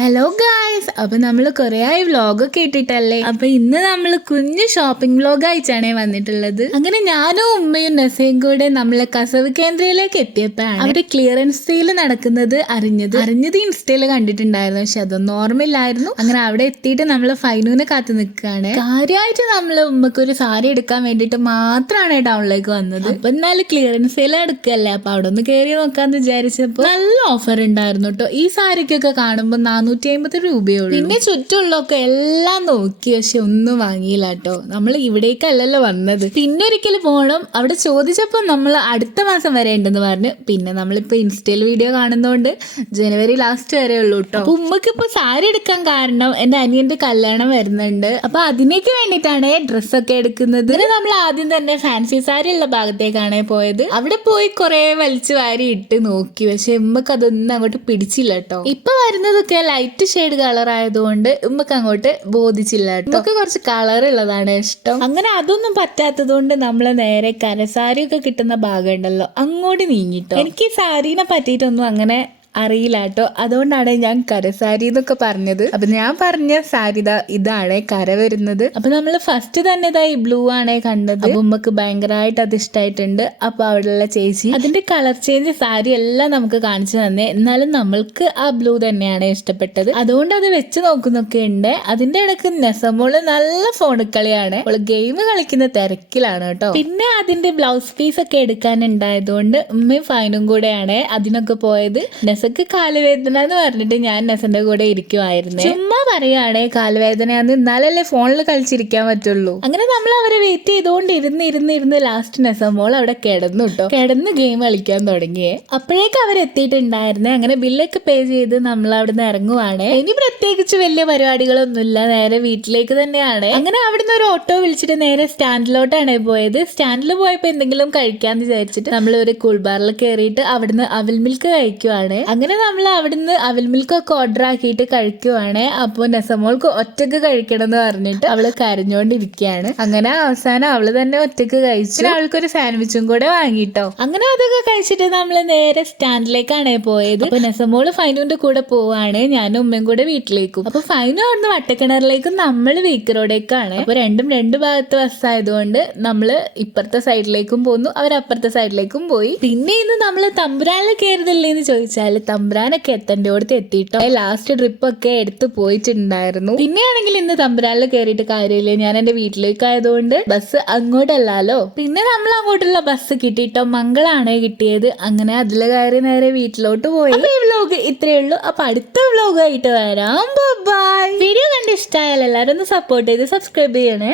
Hello guys, അപ്പൊ നമ്മൾ കുറെ ആയി വ്ലോഗൊക്കെ ഇട്ടിട്ടല്ലേ. അപ്പൊ ഇന്ന് നമ്മൾ കുഞ്ഞു ഷോപ്പിംഗ് വ്ലോഗ് ആയിട്ടാണ് വന്നിട്ടുള്ളത്. അങ്ങനെ ഞാനും ഉമ്മയും നസയും കൂടെ നമ്മളെ കസവ് കേന്ദ്രയിലേക്ക് എത്തിയപ്പോഴാണ് അവിടെ ക്ലിയറൻസ് സെയിൽ നടക്കുന്നത് അറിഞ്ഞത് ഇൻസ്റ്റയിൽ കണ്ടിട്ടുണ്ടായിരുന്നു. പക്ഷെ അതൊന്നും ഓർമ്മയില്ലായിരുന്നു. അങ്ങനെ അവിടെ എത്തിയിട്ട് നമ്മൾ ഫൈനൂനെ കാത്തു നിൽക്കുകയാണ്. കാര്യമായിട്ട് നമ്മൾ ഉമ്മക്ക് ഒരു സാരി എടുക്കാൻ വേണ്ടിയിട്ട് മാത്രമാണ് ടൗണിലേക്ക് വന്നത്. അപ്പൊ എന്നാലും ക്ലിയറൻസ് സെയിൽ എടുക്കല്ലേ, അപ്പൊ അവിടെ ഒന്ന് കയറി നോക്കാന്ന് വിചാരിച്ചപ്പോ നല്ല ഓഫർ ഉണ്ടായിരുന്നു കേട്ടോ. ഈ സാരിക്കൊക്കെ കാണുമ്പോൾ 450 രൂപയുള്ളൂ. പിന്നെ ചുറ്റുള്ളൊക്കെ എല്ലാം നോക്കി, പക്ഷെ ഒന്നും വാങ്ങിയില്ല കേട്ടോ. നമ്മൾ ഇവിടേക്കല്ലല്ലോ വന്നത്. പിന്നെ ഒരിക്കൽ പോകണം. അവിടെ ചോദിച്ചപ്പോൾ നമ്മൾ അടുത്ത മാസം വരെ ഉണ്ടെന്ന് പറഞ്ഞു. പിന്നെ നമ്മളിപ്പോ ഇൻസ്റ്റയിൽ വീഡിയോ കാണുന്നതുകൊണ്ട് ജനുവരി ലാസ്റ്റ് വരെ ഉള്ളൂ കേട്ടോ. അപ്പൊ ഉമ്മക്ക് ഇപ്പൊ സാരി എടുക്കാൻ കാരണം എന്റെ അനിയന്റെ കല്യാണം വരുന്നുണ്ട്. അപ്പൊ അതിനേക്ക് വേണ്ടിയിട്ടാണ് ഡ്രസ്സൊക്കെ എടുക്കുന്നത്. പിന്നെ നമ്മൾ ആദ്യം തന്നെ ഫാൻസി സാരി ഉള്ള ഭാഗത്തേക്കാണ് പോയത്. അവിടെ പോയി കുറെ വലിച്ചു വാരി ഇട്ട് നോക്കി, പക്ഷെ ഉമ്മക്ക് അതൊന്നും അങ്ങോട്ട് പിടിച്ചില്ല കേട്ടോ. ഇപ്പൊ വരുന്നതൊക്കെ ലൈറ്റ് ഷെയ്ഡ് കളർ ആയതുകൊണ്ട് ഉമ്മക്ക് അങ്ങോട്ട് ബോധിച്ചില്ല കേട്ടോ. ഉമ്മക്ക് കുറച്ച് കളർ ഉള്ളതാണ് ഇഷ്ടം. അങ്ങനെ അതൊന്നും പറ്റാത്തത് കൊണ്ട് നമ്മള് നേരെ കരസാരി ഒക്കെ കിട്ടുന്ന ഭാഗം ഉണ്ടല്ലോ, അങ്ങോട്ട് നീങ്ങിട്ടോ. എനിക്ക് ഈ സാരീനെ പറ്റിയിട്ടൊന്നും അങ്ങനെ അറിയില്ല കേട്ടോ. അതുകൊണ്ടാണ് ഞാൻ കരസാരി എന്നൊക്കെ പറഞ്ഞത്. അപ്പൊ ഞാൻ പറഞ്ഞ സാരി ഇതാണ് കര വരുന്നത്. അപ്പൊ നമ്മൾ ഫസ്റ്റ് തന്നെ ഈ ബ്ലൂ ആണ് കണ്ടത്. അപ്പൊ ഉമ്മക്ക് ഭയങ്കരമായിട്ട് അത് ഇഷ്ടമായിട്ടുണ്ട്. അപ്പൊ അവിടെയുള്ള ചേച്ചി അതിന്റെ കളർ ചേഞ്ച് സാരി എല്ലാം നമുക്ക് കാണിച്ചു തന്നെ. എന്നാലും നമ്മൾക്ക് ആ ബ്ലൂ തന്നെയാണ് ഇഷ്ടപ്പെട്ടത്. അതുകൊണ്ട് അത് വെച്ച് നോക്കുന്നൊക്കെ ഉണ്ട്. അതിന്റെ ഇടയ്ക്ക് നെസമോള് നല്ല ഫോൺ കളിയാണ്. അവള് ഗെയിം കളിക്കുന്ന തിരക്കിലാണ് കേട്ടോ. പിന്നെ അതിന്റെ ബ്ലൗസ് പീസ് ഒക്കെ എടുക്കാനുണ്ടായതുകൊണ്ട് ഉമ്മയും ഫൈനും കൂടെയാണ് അതിനൊക്കെ പോയത്. നെസക്ക് കാലുവേദന എന്ന് പറഞ്ഞിട്ട് ഞാൻ നെസന്റെ കൂടെ ഇരിക്കുമായിരുന്നു. ചുമ്മാ പറയുകയാണെ കാലുവേദനയാന്ന്, എന്നാലല്ലേ ഫോണിൽ കളിച്ചിരിക്കാൻ പറ്റുള്ളൂ. അങ്ങനെ നമ്മൾ അവരെ വെയിറ്റ് ചെയ്തുകൊണ്ട് ഇരുന്ന് ലാസ്റ്റ് നെസമോൾ അവിടെ കിടന്നു കേട്ടോ. കിടന്ന് ഗെയിം കളിക്കാൻ തുടങ്ങിയേ. അപ്പോഴേക്ക് അവരെത്തിയിട്ടുണ്ടായിരുന്നേ. അങ്ങനെ ബില്ലൊക്കെ പേ ചെയ്ത് നമ്മൾ അവിടെ നിന്ന് ഇറങ്ങുവാണ്. ഇനി പ്രത്യേകിച്ച് വലിയ പരിപാടികളൊന്നുമില്ല, നേരെ വീട്ടിലേക്ക് തന്നെയാണ്. അങ്ങനെ അവിടുന്ന് ഒരു ഓട്ടോ വിളിച്ചിട്ട് നേരെ സ്റ്റാൻഡിലോട്ടാണ് പോയത്. സ്റ്റാൻഡിൽ പോയപ്പോ എന്തെങ്കിലും കഴിക്കാന്ന് വിചാരിച്ചിട്ട് നമ്മൾ ഒരു കൂൾബാറിൽ കയറിയിട്ട് അവിടുന്ന് അവൽ മിൽക്ക് കഴിക്കുവാണ്. അങ്ങനെ നമ്മൾ അവിടുന്ന് അവൽ മിൽക്കൊക്കെ ഓർഡർ ആക്കിയിട്ട് കഴിക്കുവാണ്. അപ്പൊ നെസമോൾക്ക് ഒറ്റക്ക് കഴിക്കണം എന്ന് പറഞ്ഞിട്ട് അവള് കരഞ്ഞോണ്ടിരിക്കുകയാണ്. അങ്ങനെ അവസാനം അവള് തന്നെ ഒറ്റക്ക് കഴിച്ചു. അവൾക്കൊരു സാൻഡ്വിച്ചും കൂടെ വാങ്ങിട്ടോ. അങ്ങനെ അതൊക്കെ കഴിച്ചിട്ട് നമ്മള് നേരെ സ്റ്റാൻഡിലേക്കാണ് പോയത്. അപ്പൊ നെസമോള് ഫൈനുവിന്റെ കൂടെ പോവാണ്, ഞാനും ഉമ്മയും കൂടെ വീട്ടിലേക്കും. അപ്പൊ ഫൈനു അവിടുന്ന് വട്ടക്കിണറിലേക്കും നമ്മള് വീക്ക് റോഡേക്കാണ്. അപ്പൊ രണ്ടും രണ്ട് ഭാഗത്ത് ബസ്സായതുകൊണ്ട് നമ്മള് ഇപ്പുറത്തെ സൈഡിലേക്കും പോന്നു, അവരപ്പുറത്തെ സൈഡിലേക്കും പോയി. പിന്നെ ഇന്ന് നമ്മള് തമ്പുരാനിൽ കയറുന്നില്ലേന്ന് ചോദിച്ചാല് തമ്പുരാനൊക്കെ എത്തേണ്ടോടത്ത് എത്തിയിട്ടോ. ലാസ്റ്റ് ട്രിപ്പ് ഒക്കെ എടുത്ത് പോയിട്ടുണ്ടായിരുന്നു. പിന്നെയാണെങ്കിൽ ഇന്ന് തമ്പുരാനിൽ കയറിയിട്ട് കാര്യമില്ല, ഞാൻ എന്റെ വീട്ടിലേക്ക് ആയതുകൊണ്ട് ബസ് അങ്ങോട്ടല്ലോ. പിന്നെ നമ്മൾ അങ്ങോട്ടുള്ള ബസ് കിട്ടിയിട്ടോ, മംഗളാണ് കിട്ടിയത്. അങ്ങനെ അതിൽ കയറി നേരെ വീട്ടിലോട്ട് പോയി. ഈ വ്ലോഗ് ഇത്രയേ ഉള്ളൂ. അപ്പൊ അടുത്ത വ്ലോഗായിട്ട് വരാം. ബൈ. വീഡിയോ കണ്ട് ഇഷ്ടമായാൽ എല്ലാവരും ഒന്ന് സപ്പോർട്ട് ചെയ്ത് സബ്സ്ക്രൈബ് ചെയ്യണേ.